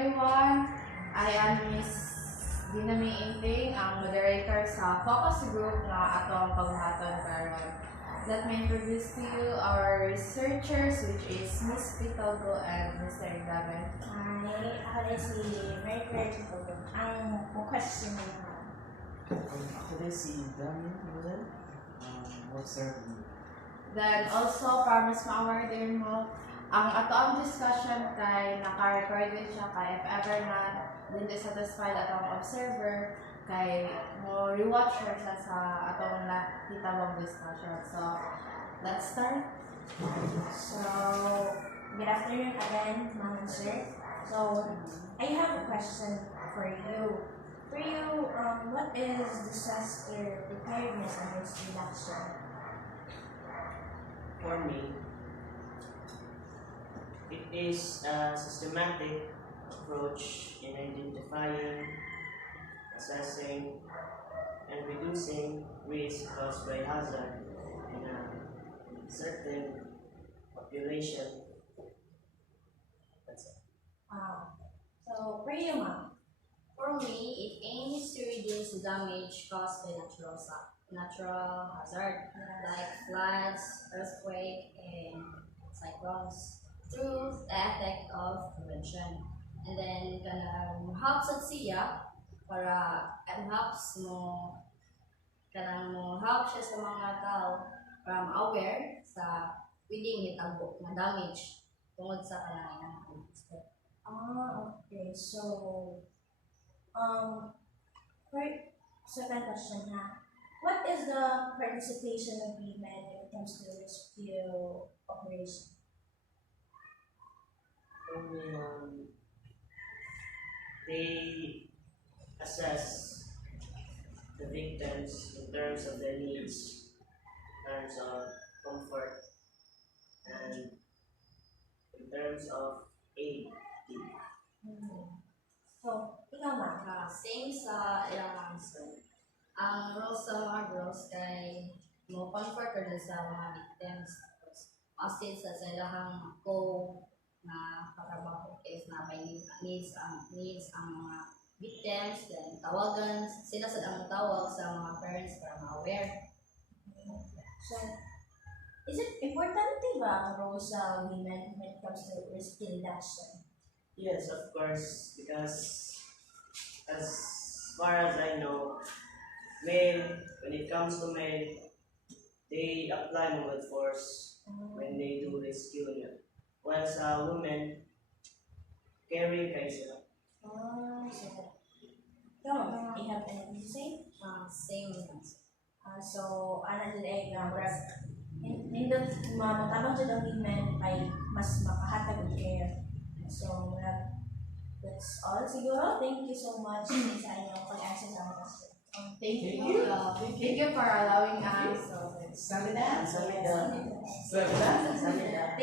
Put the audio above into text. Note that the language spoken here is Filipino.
everyone. I am Miss Dina May Inting, ang moderator sa focus group na atong paghaton karon. Let me introduce to you our researchers, which is Miss Pitogo and Mr. Daven. Hi, ako rin si Mary Claire Chicogo. Ang question mo naman. Ako rin si Dami Noel. Observe. Then also, promise mo aware din mo, ang ato ang discussion kay naka-record din siya kay if ever na hindi satisfied atong observer kay mo rewatch siya sa atong nakita mong discussion. So, let's start. So, good afternoon again, ma'am and sir. So, I have a question for you. For you, what is disaster preparedness and risk reduction? For me, it is a systematic approach in identifying, assessing, and reducing risk caused by hazard in a certain population. That's it. So, for you, ma'am. For me, it aims to reduce the damage caused by natural hazard like floods, earthquake, and cyclones through the effect of prevention. And then helps at siya para helps mo help siya sa mga tao para ma-aware sa pwedeng hitabo na damage tungod sa kanang Okay. So, for second question na, what is the participation of women when it comes to rescue operation? For me, they assess the victims in terms of their needs, in terms of comfort, and in terms of aid. So, ikaw ma'am. Same sa ilang answer. Ang roles sa mga girls kay mo comfort or sa mga victims. Assist sa ilang na katrabaho if na may needs ang mga victims, then tawagan sila sa ang tawag sa mga parents para ma-aware. So, is it importante ba ang role sa women when it comes to risk reduction? Yes, of course, because as far as I know, when it comes to male, they apply mobile force when they do rescuing it. While sa women, carry kayo sila. So, ikaw, you have anything to say? Same answer. So, ano din ay nindot matabang sa daw women ay mas makahatag og care. So, that's all siguro. Thank you so much sa inyong pag-answer sa mga question. Thank you. Thank you for allowing us. Salida. Salida. Salida.